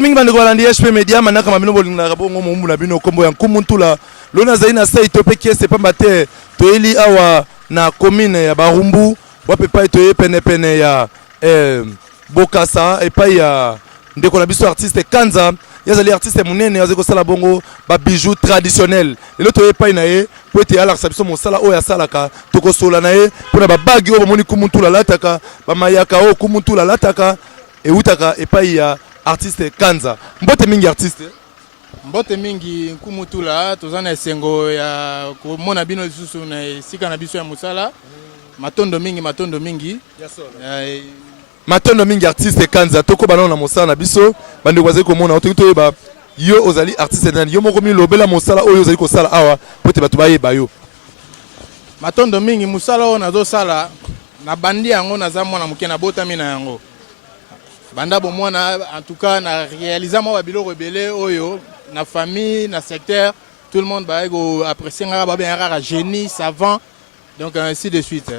Mbote mingi bande kolandi HP Media manaka mabino bolinga bongo mumbu na bino kombo ya Nkumuntula. Lona zaina sai tope kiese pamba te toeli awa na commune ya Barumbu wape pa toye pene ya Bokasa et pa ya ndeko na biso artiste Kanza. Yazali artiste munene yazeko sala bongo ba bijoux traditionnels. Lelo toye pa na ye po ete ala sabiso mosala o ya salaka toko sola na ye pona ba bagi o bomoni Nkumuntula lataka ba mayaka o Nkumuntula lataka e utaka e pa ya artiste Kanza. Mbote mingi artiste. Mbote mingi Nkumuntula tozana esengo ya komona bino lisusu na esika na biso ya musala. Matondo mingi. Matondo mingi artiste Kanza toko bana na musala na biso bande kwaze komona oto ba yo ozali artiste nani yo moko mi lobela musala oyo ozali ko sala awa pote batu baye ba yo. Matondo mingi musala o nazo sala na bandi yango naza mwana muke na botami na yango. Banda bo mwana en tout cas na réaliser moi biloko ebele oyo na famille na secteur tout le monde va apprécier ngaba bien rara génie savant donc ainsi de suite.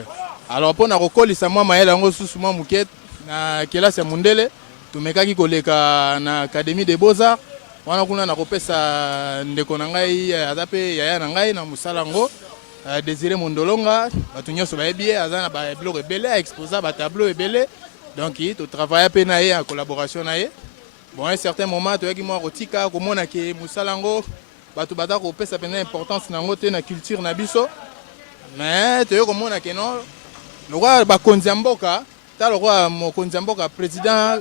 Alors pour na rekolisa moi maela ngo susu moi muke na kelasi ya mundele tumekaki koleka na académie des beaux-arts wana kuna na kopesa ndeko na ngai azape yaya na ngai na musala ngo Désiré Mondolonga batu nyonso bayebi azana ba biloko ebele a exposer ba tableau ebele. Donc, tu travailles à peine en collaboration. Bon, à un certain moment, tu as dit que tu as dit que Moussalango, tu as dit que importance de la culture nabiso. Mais tu as dit que non, le roi Konziamboka, le roi Konziamboka, président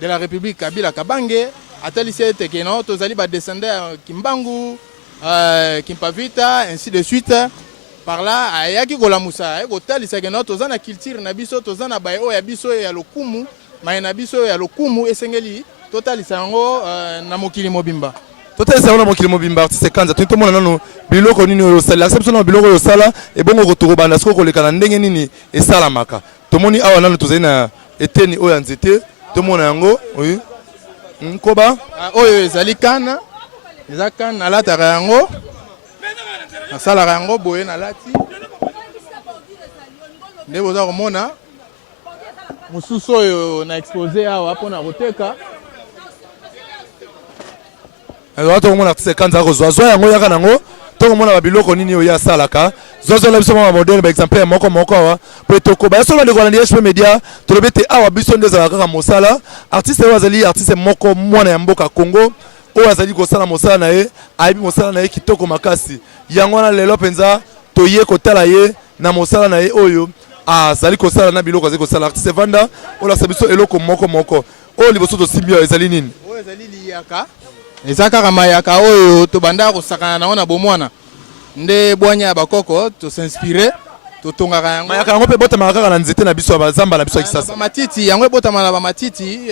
de la République Kabila Kabange, a dit que non, tu as dit que descendre Kimbangu, Kimpavita, ainsi de suite. Par là, ayaki kola musa, ayaki lisake na tozana culture na biso, tozana bae o ya biso ya lokumu, ma na biso ya lokumu esengeli, totalisa yango na mokili mobimba. Totalisa yango na mokili mobimba artiste Kanza, tout monde nano biloko nini oyo sala, acception na biloko oyo sala e bongo kotoko banda siko koleka na ndenge nini esala maka. Tomoni awa nano tozali na eteni oyo nzete, tomona yango, oui. Nkoba oyo ezali kana, ezaka na lata yango. Nasala rango boye na lati nde boza komona mususu oyo na exposé awa pona koteka alors tomona artiste Kanza ko zwa yango yaka nango tomona ba biloko nini oyo asalaka zwa la biso ma modèle ba exemplaire moko awa po toko ba so bande ko na HP Media to lobete awa biso ndeza kaka mosala artiste wazali artiste moko mwana ya mboka Congo o azali ko sala mosala na ye aibi mosala na ye kitoko makasi yango na lelo penza toye kotala ye na mosala na ye oyo azali ko sala na biloko azali ko sala artiste Vanda o la sabiso eloko moko o liboso to simbio ezali nini o ezali liyaka ezaka mayaka oyo to banda ko sakana na ona bomwana nde bwanya bakoko to s'inspirer to tongaka yango mayaka yango pe botama kaka na nzete na biso bazamba na biso ya kisasa matiti yango botama na ba matiti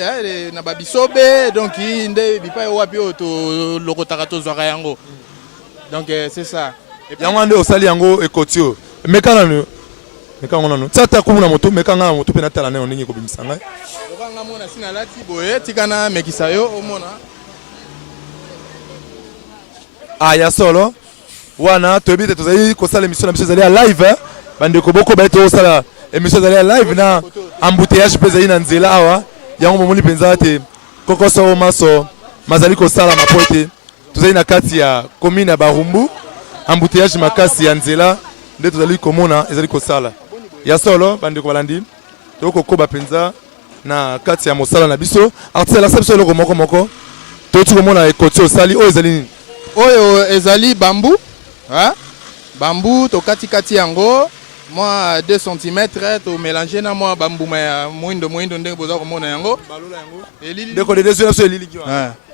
na ba bisobe donc nde bipa wapi o to lokotaka to zwaka yango donc c'est ça yango nde osali yango ekotio mekana no tata kumuna moto mekanga na moto pe na tala na ndenge ko bimisa ngai okanga mona sina lati boye tikana mekisa yo omona ya solo wana to ebite tozali ko sala émission na biso zali ya live bande ko boko ba to sala émission zali ya live na embouteillage pe zali na nzela awa yango momoni penza te kokoso maso mazali ko sala mapote tozali na kati ya commune ya Barumbu embouteillage makasi ya nzela nde tozali komona ezali ko sala ya solo bande ko balandi to ko koba penza na kati ya mosala na biso artiste la sabso loko moko to tu komona ekoti osali o ezali nini oyo ezali bambu bambu to kati yango moi 2 cm to mélanger na moi bambu ya moindo ndenge boza komona yango balola yango elili ndeko de deso so elili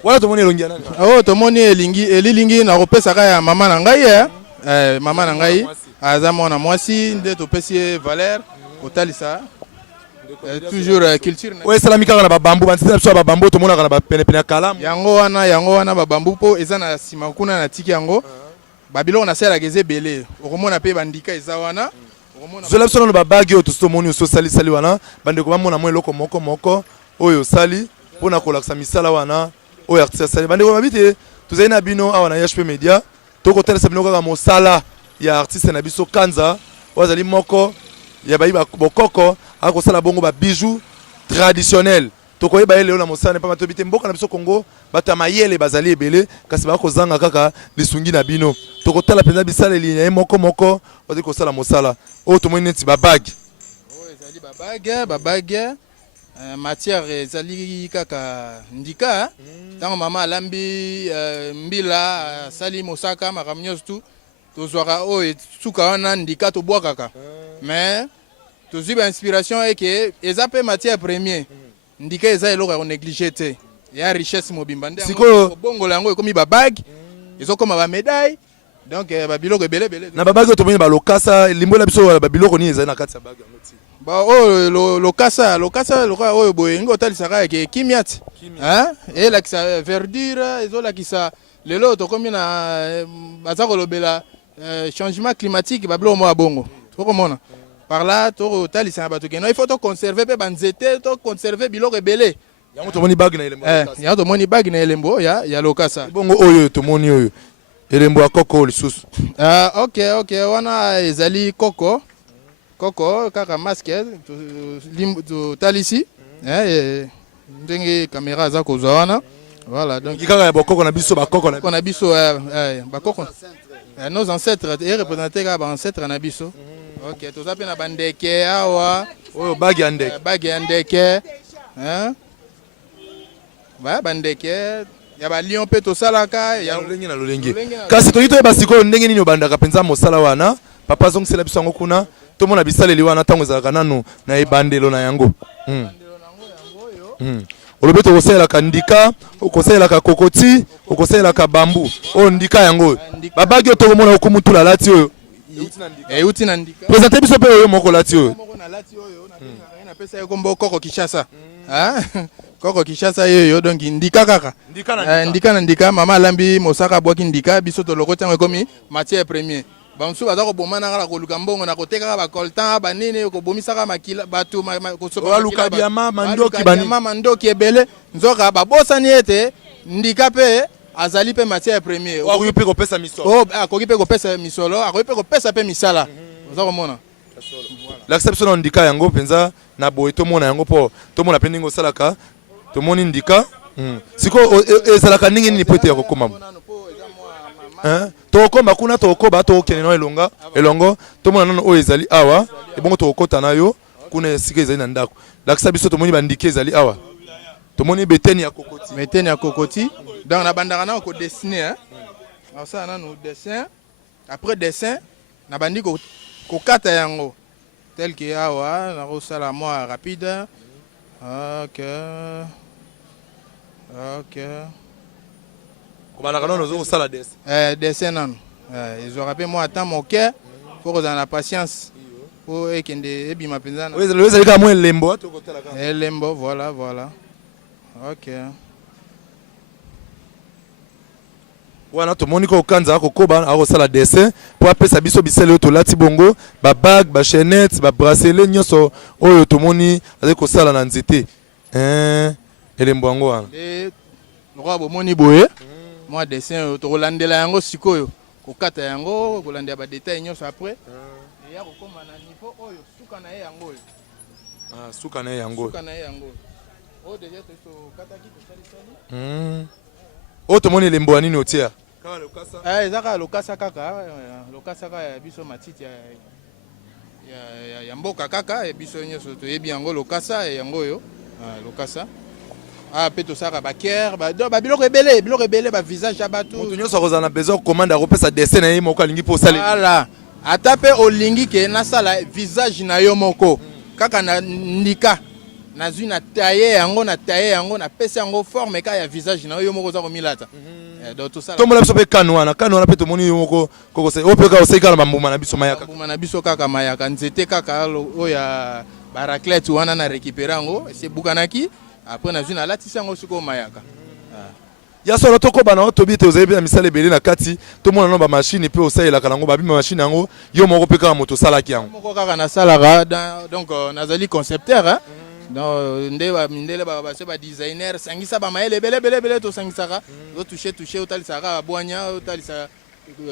wala to moni elongi nani to moni elilingi na kopesa ka ya mama na ngai mama na ngai aza mwana mwasi nde to pesi valeur kotalisa toujours culture ouais salami kaka na ba bambu bantina biso ba bambu to mona kana ba pene kalamu yango wana ba bambu po eza na sima kuna na tiki yango babilo na sala geze belé okomona pe bandika eza wana okomona zo la biso na ba bagi o to so moni so sali wana bande ko ba mona mo eloko moko oyo sali pona kolakisa misala wana oyo artiste sali bande ko mabite tozali na bino awa na HP Media to ko tele sabino kaka mosala ya artiste na biso Kanza wazali moko ya bayi bokoko ako sala bongo ba bijoux traditionnels tokoyeba lelo na mosala pa matobite mboka na biso Congo bato ya mayele bazali ebele kasi bakozanga kaka lisungi na bino tokotala penza bisaleli na ye moko bazali kosala mosala oyo tomoni neti babage oyo ezali babage matière ezali kaka ndika ntango mama alambi mbila asali mosaka makambo nyonso tu tozwaka oyo suka wana ndika tobwakaka mais tozwi bainspiration eke eza mpe matière premier ndika eza eloko ya konéglige te ya richesse mobimba nde bongola yango ekomi babage ezokoma bamédaille donc babiloko ebelebele na babage oyo tomoni balokasa limbola biso babiloko nini ezali na kati ya bage yango ti oyo lokasa lokola oyo boye nge otalisaka eke kimia ti elakisa verdure ezolakisa lelo tokomi na baza kolobela changement climatique babiloko moko ya bongo tokomona par là totalisaka bato keno il faut toconserve mpe banzete toconserve biloko ebele yango tomoni bage na elembo yango tomoni bage na elembo ya lokasa bongo oyo tomoni oyo elembo ya koko lisusu ok wana ezali koko kaka masque totalisi ndenge caméra aza kozwa wana voilà donc kaka ya bakoko na biso bakoko na biso bakoko nos ancêtres et représenté kaka baancetre na biso ok toza mpe na bandeke awa oyo bage ya ndeke bandeke ya balion mpe tosalaka ya lolenge na lolenge kasi toki toyeba sikoyo ndenge nini obandaka mpenza mosala wana papa azongisela biso yango kuna tomona bisaleli wana ntango ezalaka nano na ebandelo na yango olobi tokosalelaka ndika okosalelaka kokoti okosalelaka bambu oyo ndika yango babagi oyo tokomona okumutula alati oyo euti na ndika présente biso mpe oyo moko olati oyo napesa ye kombo koko Kinshasa koko Kinshasa yoyo donc ndika kaka ndika na ndika mama alambi mosaka abwaki ndika biso tolokoti yango ekomi matière premier bamosusu baza kobomana kaka koluka mbongo na kotekaka bacoltan banini kobomisaka makila bato baluka biama mandoki ebele nzoka babosani ete ndika mpe azali mpe matière premier akoki mpe kopesa misolo akoki mpe kopesa misolo akoki mpe kopesa mpe misala oza komona lakisa biso na ndika yango mpenza na boye tomona yango mpo tomona mpe ndenge osalaka tomoni ndika sikoyo ezalaka ndenge nini po ete ya kokoma tokokomba kuna tokokoba tokokende na elongo tomona nano oyo ezali awa ebongo tokokota na yo kuna esika ezali na ndako lakisa biso tomoni bandike ezali awa tomoni beteni ya kokoti donc nabandaka nano kodessine asala nano dessin après dessin nabandi kokata yango tel que awa nakosala mwa rapide ok kobandaka nano ozokosala dessin nano ezwaka mpe mwa ata moke po kozala na patience po ekende ebima mpenza ezali kaka mwa elembo elembo voilà ok wana tomoni ko kanza akokoba akosala dessin po apesa biso bisele oyo tolati bongo babage bachenete babracelet nyonso oyo tomoni azali kosala na nzete elembo yango wana lokola bomoni boye mwa dessin oyo tokolandela yango sikoyo kokata yango kolandela badetail nyonso après eya kokoma na niveau oyo suka na ye yango oyo suka na ye yango oyo deja tokataki tosalisali oyo tomoni elembo ya nini otia eza kaka lokasa kaka ya biso matiti ya mboka kaka biso nyonso toyebi yango lokasa yango oyo lokasa mpe tosaka bakere babiloko ebele bavisage ya bato moto nyonso akozala na besoin kokomanda akopesa dessin na ye moko alingi mpo osali voilà ata mpe olingi ke nasala visage na yo moko kaka na ndika nazwi na taye yango napesi yango forme kaka ya visage na yo moko oza komilata tomona biso mpe kano wana mpe tomoni yo moko oyo mpe kaka osali kaka na bambuma na biso mayaka nzete kaka oyo ya baraclete wana na récupéré yango esebukanaki après nazwi nalatisi yango sikoyo mayaka ya solo tokobana oyo tobi ete ozali mpe na misala ebele na kati tomona no bamashine mpe osalelaka nango babima mashine yango yo moko mpe kaka moto osalaki yango moko kaka nasalaka donc nazali concepteur ndele base badesigner sangisa bamayele ebele tosangisaka otouche otalisaka babwanya otalisa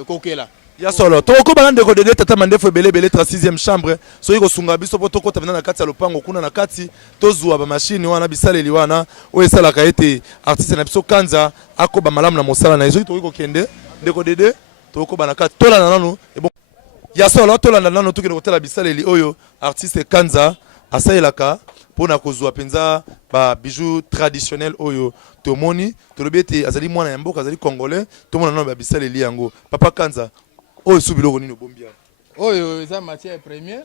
kokela Ya solo toko bana ndeko de tata mandefo belé belé 6e chambre soki kosunga biso po tokota bina na kati ya lopango kuna na kati tozwa ba machine wana bisaleli wana oyo esalaka ete artiste na biso kanza akoba malamu na mosala na soki tokoki kokende ndeko dede tokoba na kati tolanda nanu bon ya solo tolanda nanu tokende kotala bisaleli oyo artiste kanza asalelaka mpona kozwa mpenza ba bijoux traditionnel oyo tomoni tolobi ete azali mwana ya mboka azali congolais tomona nano ba bisaleli yango papa kanza oyo su biloko nini obombia oyo eza matière première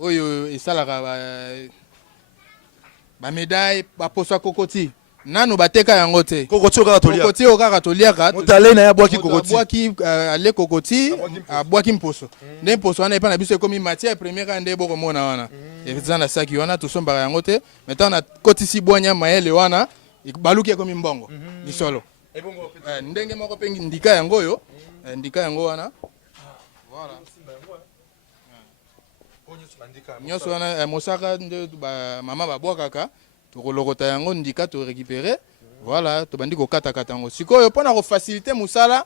oyo esalaka bamédaille baposo ya kokoti nanu bateka yango te kokoti oyo kaka toliaka moto ale na ye abwaki kokoti ale kokoti abwaki mposo nde mposo wana epa na biso ekomi matière première kaka nde bokomona wana eza na saki wana tosombaka yango te maintenant na kotisi bwanya mayele wana baluki ekomi mbongo lisolo ndenge moko mpe ndika yango oyo ndika yango wana voilà nyonso wana mosaka nde mama babwakaka tokolokota yango ndika torécupéré voilà tobandi kokatakata yango sikoyo mpona kofacilité mosala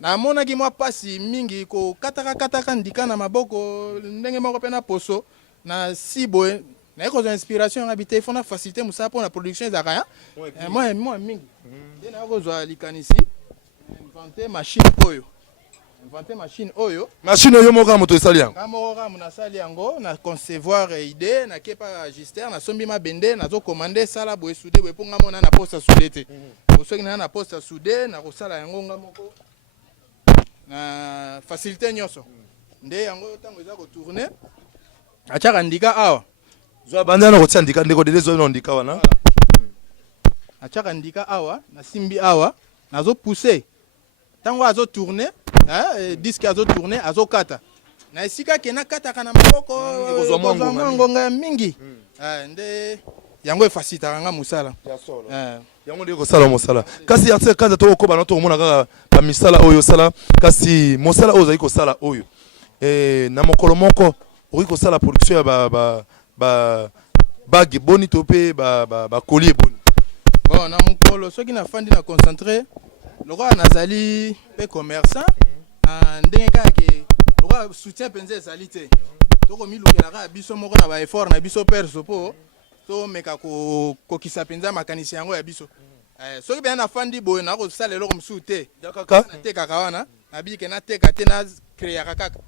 namonaki mwa pasi mingi kokataka ndika na maboko ndenge moko mpe na poso na si boye naye kozwa inspiration ya bite ifona facilité mosala mpona production ezalaka mwa mingi nde naye kozwa likanisi invente machine oyo moko moto esali yango moko kaka nasali yango na concevoir idée nakepa register nasombi mabende nazokomande sala boye sude boye mpo nga mona na poste ya sude te soki naa na poste ya sude nakosala yango nga moko na facilité nyonso nde yango ntango eza kotourne atiaka ndika awa zwa banda na kotia ndika ndeko dede zwa na ndika wana atiaka ndika awa nasimbi awa nazopousse ntango azotourne diske azotourne azokata na esika ke nakataka na maboko kozwa mwa ngonga mingi nde yango efasitaka nga mosala yango nde kosala mosala kasi artiste kanza tokokoba na tokomona kaka bamisala oyo osala kasi mosala oyo ozali kosala oyo na mokolo moko okoki kosala production ya bage boni to mpe bakoli eboni bon na mokolo soki nafandi na concentré lokola nazali mpe commerçant ndenge kaka ke lokola soutien mpenza ezali te tokomilukelaka biso moko na baeffort na biso perso mpo tomeka kokisa mpenza makanisi yango ya biso soki mpenza nafandi boye nakosala eloko mosusu te natekaka wana nabiki nateka te nakreaka kaka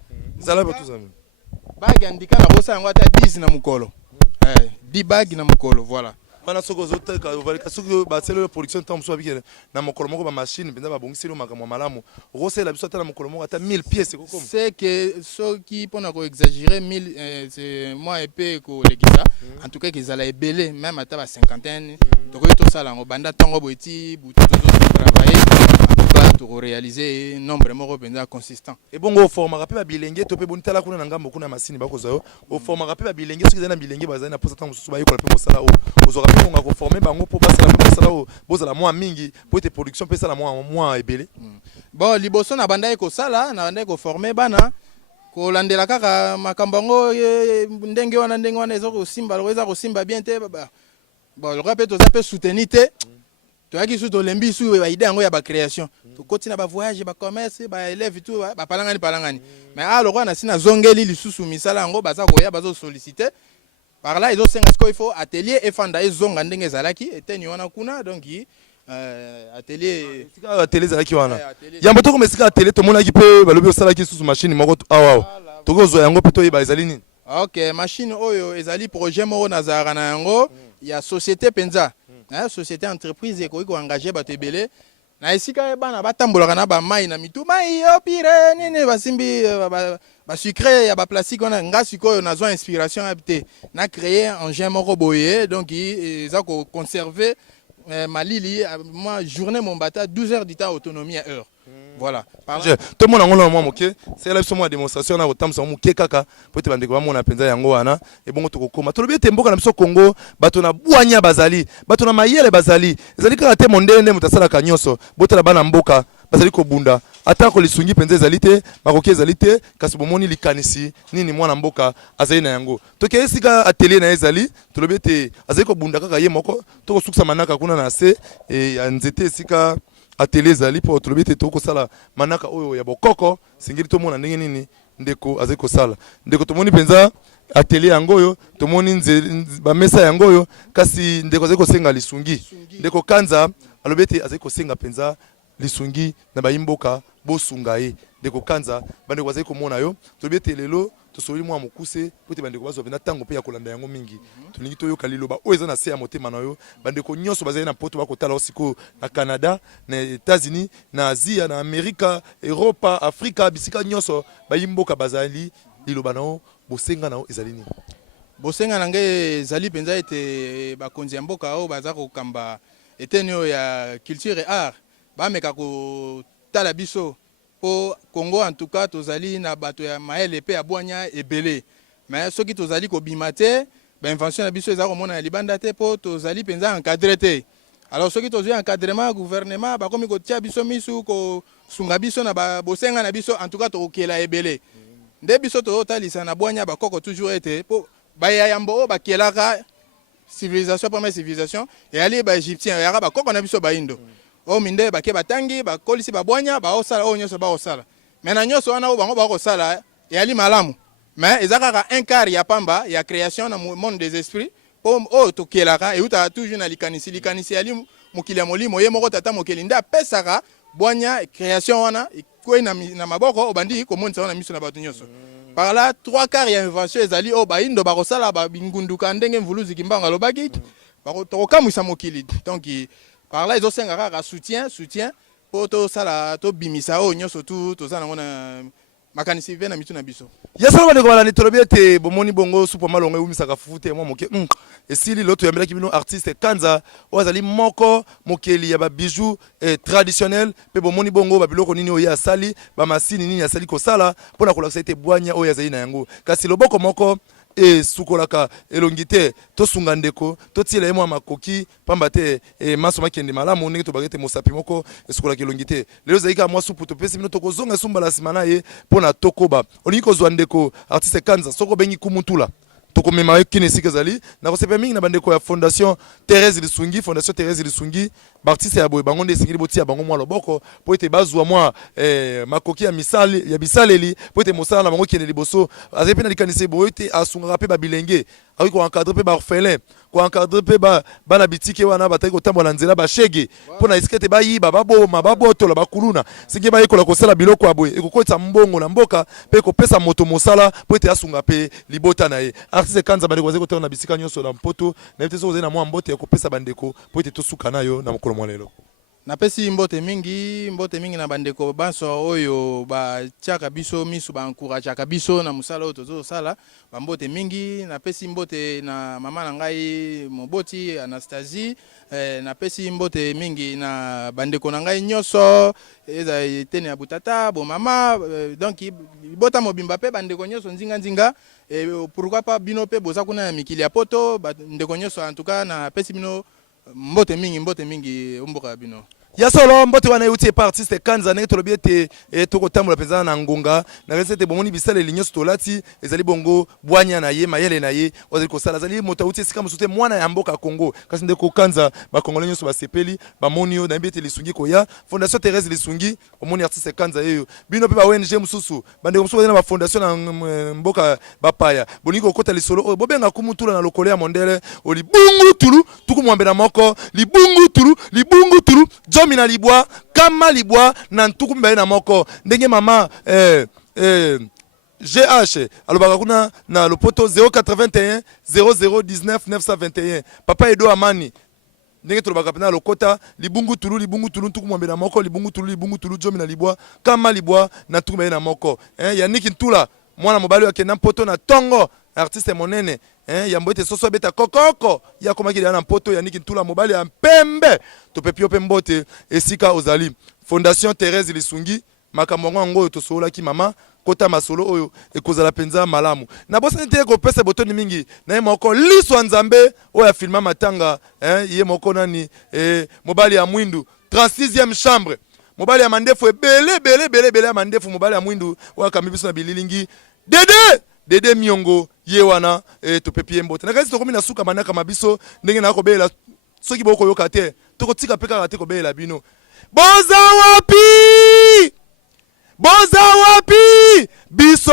bage ya ndika nakosala yango ata 10 na mokolo 10 bage na mokolo voilà bana soko ozoteka ovalika soki basele production ntango mosusu babiki na mokolo moko bamashine mpenza babongiseli makambo malamu okosalela biso ata na mokolo moko ata 1000 pièces ekokoma c'est que soki mpona koexagere 1000 c'est moi epe kolekisa en tout cas kezala ebele même ata ba50 tokoki tosala yango banda ntango boye ti butu tozotravaille en tout cas tokoréalize nombre moko mpenza consistant ebongo oformaka mpe babilenge to mpe boni tala kuna na ngambo kuna masini bakozwa yo oformaka mpe babilenge soki ezali na bilenge bazali na mposa ntango mosusu bayekola mpe mosala oyo ozwaka mpe konga koforme bango mpo basala mpe mosala oyo bozala mwa mingi mpo ete production mpe esala mwa ebele bon liboso na bandaki kosala na bandaki koforme bana kolandela kaka makambo yango ndenge wana eza kosimba loko eza kosimba bien te bon lokola mpe toza mpe souteni te toyaki su tolembi su baide yango ya bacréation tokoti na bavoyage bacommerce baélève tu bapalangani mais lokola nasi nazongeli lisusu misala yango baza koya bazosollicite par là ezosenga sikoyo il faut atelier efanda ezonga ndenge ezalaki eteni wana kuna donc atelier ezalaki wana yambo tokoma esika atelier tomonaki mpe balobi osalaki susu machine moko awawa tokozwa yango mpe toyeba ezali nini ok machine oyo ezali projet moko nazalaka na yango ya société mpenza société entreprise ekoki koengage bato ebele na esika bana batambolaka na bamai na mitu mai yo pire nini basimbi basucre ya baplastique wana nga sikoyo nazwa inspiration ya te na créer engin moko boye donc eza koconserve malili moi journée mombata 12 heures du temps autonomie à heure voilà tout le monde a un moment moké c'est là sur moi démonstration na kotamsa moké kaka po te bandeko bamona penza yango wana e bongo tokokoma tolobi te mboka na biso Congo bato na bwanya bazali bato na mayele bazali ezali kaka te mondende mutasala kanyoso botela bana mboka bazali kobunda ata ko lisungi penza ezali te makoki ezali te kasi bomoni likanisi nini mwana mboka azali na yango toke esika atelier na ezali tolobi te azali kobunda kaka ye moko tokosukisa manaka kuna na se e ya nzete esika atelier ezali po tolobi ete tokosala manaka oyo ya bokoko singeli tomona ndenge nini ndeko azali kosala ndeko tomoni penza atelier yango oyo tomoni bamesa yango oyo kasi ndeko azali kosenga lisungi ndeko kanza alobi ete azali kosenga penza lisungi na bayimboka bosunga ye ndeko kanza bandeko bazali komona yo tolobi ete lelo tosoli mwa mokuse po ete bandeko bazwa pena ntango mpe ya kolanda yango mingi tolingi toyoka liloba oyo eza na se ya motema na yo bandeko nyonso bazali na poto bakotala osiko na Canada na États-Unis na Asia na Amerika Europa Afrika bisika nyonso bayimboka bazali liloba na yo bosenga na yo ezali nini bosenga na ngai ezali penza ete bakonzi ya mboka oyo baza kokamba eteni oyo ya culture et art bameka kotala biso po Congo en tout cas tozali na bato ya maele pe ya bwanya ebele mais soki tozali kobima te invention na biso eza komona ya libanda te po tozali penza encadré te alors soki tozwi encadrement gouvernement bakomi kotia biso misu kosunga biso na bosenga na biso en tout cas tokokela ebele nde biso tozotalisa na bwanya bakoko toujours ete po bayayambo oyo bakelaka civilisation première civilisation eyali baégyptien yaka bakoko na biso baindo o minde bake batangi bakolisi babwanya baosala oyo nyonso baosala mais na nyonso wana oyo bango bakosala eyali malamu mais eza kaka un quart ya pamba ya création na monde des esprits po oyo tokelaka eutaka toujours na likanisi yali mokili ya molimo ye moko tata mokili nde apesaka bwanya création wana ekwei na maboko obandi komonisa wana miso na bato nyonso par là 3/4 ya invention ezali oyo baindo bakosala babingunduka ndenge mvuluzi kimbango alobaki tokokamwisa mokili donc par là ezosenga kaka soutien po tosala tobimisa oyo nyonso tu toza nango na makanisi mpe na mitu na biso yasala bandeko balandi tolobi ete bomoni bongo supa malongo eumisaka fufu te mwa moke esili lo toyambelaki bino artiste kanza oyo azali moko mokeli ya babijou traditionnel mpe bomoni bongo babiloko nini oyo asali bamasini nini asali kosala mpona kolakisa ete bwanya oyo azali na yango kasi loboko moko esukolaka elongi te tosunga ndeko totiela ye mwa makoki pamba te maso makende malamu ndenge tobaki ete mosapi moko esukolaka elongi te lelo ezali kaka mwa supu topesi bino tokozonga esumbala nsima na ye mpona tokoba olingi kozwa ndeko artiste kanza soko obengi kumutula tokomema ye kini esika ezali nakosepa mingi na bandeko ya fondation Thérèse Lisungi baartiste ya boye bango nde esengeli botia bango mwa loboko po ete bazwa mwa makoki ya bisaleli po ete mosala na bango kende liboso azali mpe na likanisi boye ete asungaka mpe babilenge akoki koencadre mpe baorphelin koencadre mpe bana bitike wana bataki kotambola na nzela bashege mpona esika ete bayiba baboma babotola bakuluna senge bayekola kosala biloko ya boye ekokotisa mbongo na mboka mpe ekopesa moto mosala po ete asunga mpe libota na ye artiste kanza bandeko bazali kotala na bisika nyonso na mpoto na ete soki ozali na mwa mbote ya kopesa bandeko po ete tosuka na yo na mokolo mwa lelo napesi mbote mingi na bandeko banso oyo batiaka biso misu baencourageaka biso na mosala oyo tozosala bambote mingi napesi mbote na mama na ngai moboti Anastasie napesi mbote mingi na bandeko na ngai nyonso eza etene ya butata bo mama donc bota mobimba pe bandeko nyonso nzinga pourquoi pas bino pe boza kuna ya mikili ya poto bandeko nyonso en tout cas napesi bino mbote mingi omboka bino ya solo mbote wana euti epa artiste kanza ndenge tolobi ete tokotambola mpenza na ngonga na resi ete bomoni bisaleli nyonso tolati ezali bongo bwanya na ye mayele na ye ozali kosala azali moto auti esika mosusu te mwana ya mboka Congo kasi ndeko kanza bakongole nyonso basepeli bamoni yo nayebi ete lisungi koya fondation Thérèse Lisungi omoni artiste kanza yeyo bino mpe ba ONG mosusu bandeko mosusu bazali na bafondation na mboka bapaya bolingi kokota lisolo oyo bobenga kumutula na lokolo ya mondele olibungu tulu tukumwambe na moko libungu tulu mina libwa kama libwa na ntuku mbaye na moko ndenge mama GH alobaka kuna na lopoto 081 0019 921 papa Edo Amani ndenge tolobaka pena lokota libungu tulu ntuku mwambe na moko libungu tulu jomi na libwa kama libwa na ntuku mbaye na moko Yannick Ntula mwana mobali wake na poto na tongo artiste monene ya mbote soso beta kokoko ya komaki na poto Yannick Ntula mobali ya pembe to pepio pembote esika ozali fondation Thérèse Lisungi makambo ngo to solaki mama kota masolo oyo ekozala penza malamu na bosa nte ko pesa botoni mingi na ye moko liswa nzambe oyo filma matanga ye moko nani mobali ya mwindu 36e chambre mobali ya mandefu bele ya mandefu mobali ya mwindu oyo kambibiso na bililingi Dede Miongo ye wana to pepie mbote na kasi tokomi na suka manaka mabiso ndenge na ko bela soki boko yoka te tokotika peka te ko bela bino boza wapi boza wapi biso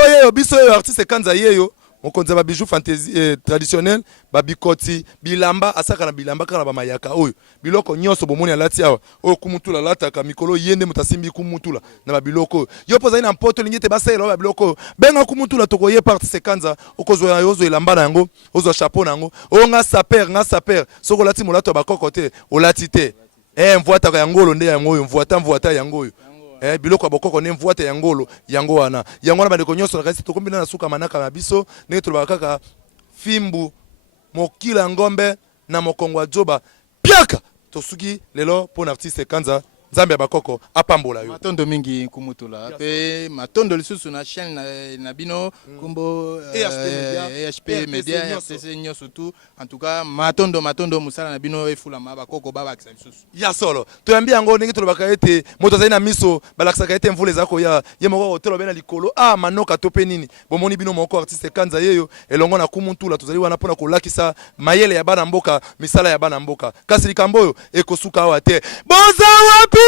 yeyo artiste kanza yeyo mokonza ba bijou fantasy traditionnel ba bikoti bilamba asaka na bilamba kana ba mayaka oyo biloko nyonso bomoni alati awa oyo kumutula lataka mikolo yende mutasimbi kumutula na ba biloko yo poza ina mpoto lingete basela ba biloko benga kumutula tokoye artiste kanza okozwa yozo elamba na yango ozo chapeau na yango o nga saper soko lati molato ba kokote olati te mvuata yangolo nde yango oyo mvuata yango oyo biloko bokoko ne mvuata yangolo yango wana yango na bandeko nyonso na kasi tokombina na suka manaka na biso ne tolobaka kaka fimbu mokila ngombe na mokongwa joba piaka tosuki lelo pour artiste kanza Nzambe bakoko apambola yo matondo mingi kumutula pe matondo lisusu na chaîne na bino kumbo EHP Media RCC nyo surtout en tout cas matondo musala na bino efula bakoko baba kisa lisusu ya solo toyambi yango ndenge tolobaka ete moto azali na miso balakisaka ete mvula ezako ya ye moko hotel bena likolo manoka to pe nini bomoni bino moko artiste kanza yeyo elongo na kumutula tozali wana pona kolakisa mayele ya bana mboka misala ya bana mboka kasi likambo oyo ekosuka awa te boza wapi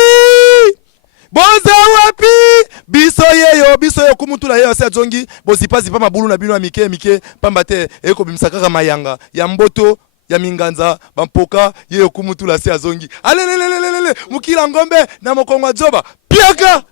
biso yeyo kumutula yeyo ase zongi bozipa mabulu na bino ya mike pamba te eko bimisaka mayanga ya mboto ya minganza bampoka yeyo kumutula ase zongi alelelelele mukila ngombe na mokongwa joba piaka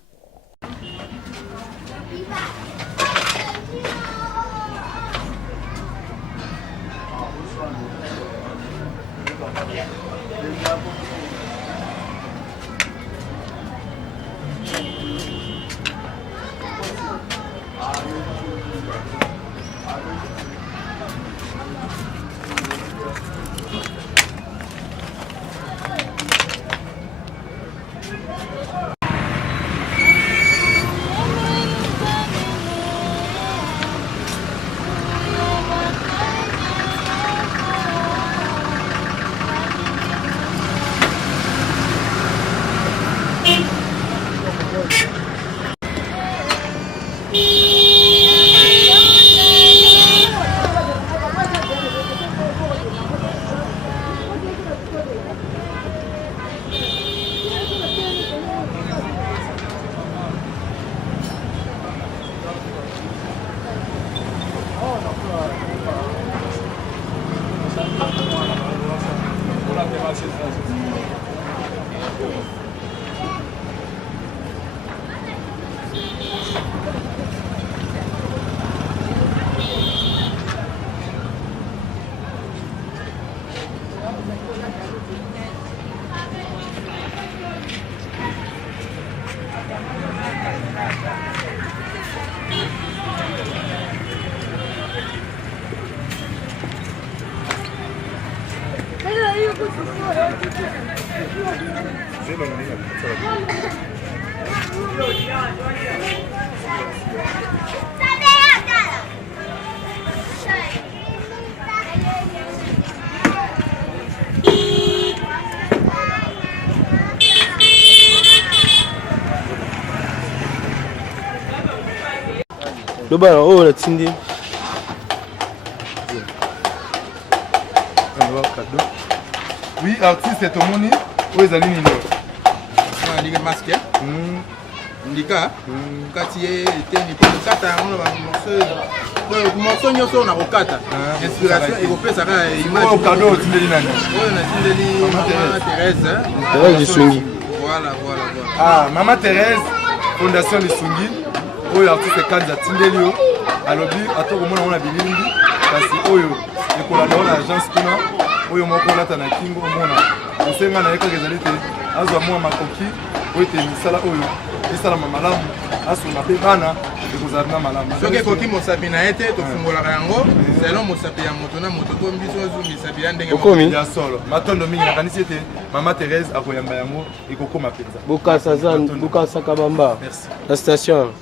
Lobana oh la tindi. Oui, artiste est au moni. Où est Aline? On a masque. Ndika. Kati eteni pour kata on va morceau nyoso na kokata. Inspiration et kopesa ka image. Oh cadeau tindeli nani? Oh na tindeli Maman Thérèse. Thérèse Lisungi. Voilà. Maman Thérèse Fondation Lisungi. Oyo artiste kanza tindeli yo. Alobi atoko mona mona bilingi kasi oyo ekola na agence kuna oyo moko lata na kingo mona osenga na yeka gezali te azwa mwa makoki oyo te misala oyo isala malamu asunga pe bana ekozala na malamu soki ekoki mosapi na ye te tofungolaka yango selon mosapi ya moto na moto to biso ozumisapi ya ndenge okomi ya solo matondo mingi nakanisi ete Mama Thérèse akoyamba yango ekokoma mpenza bokasa kabamba merci la station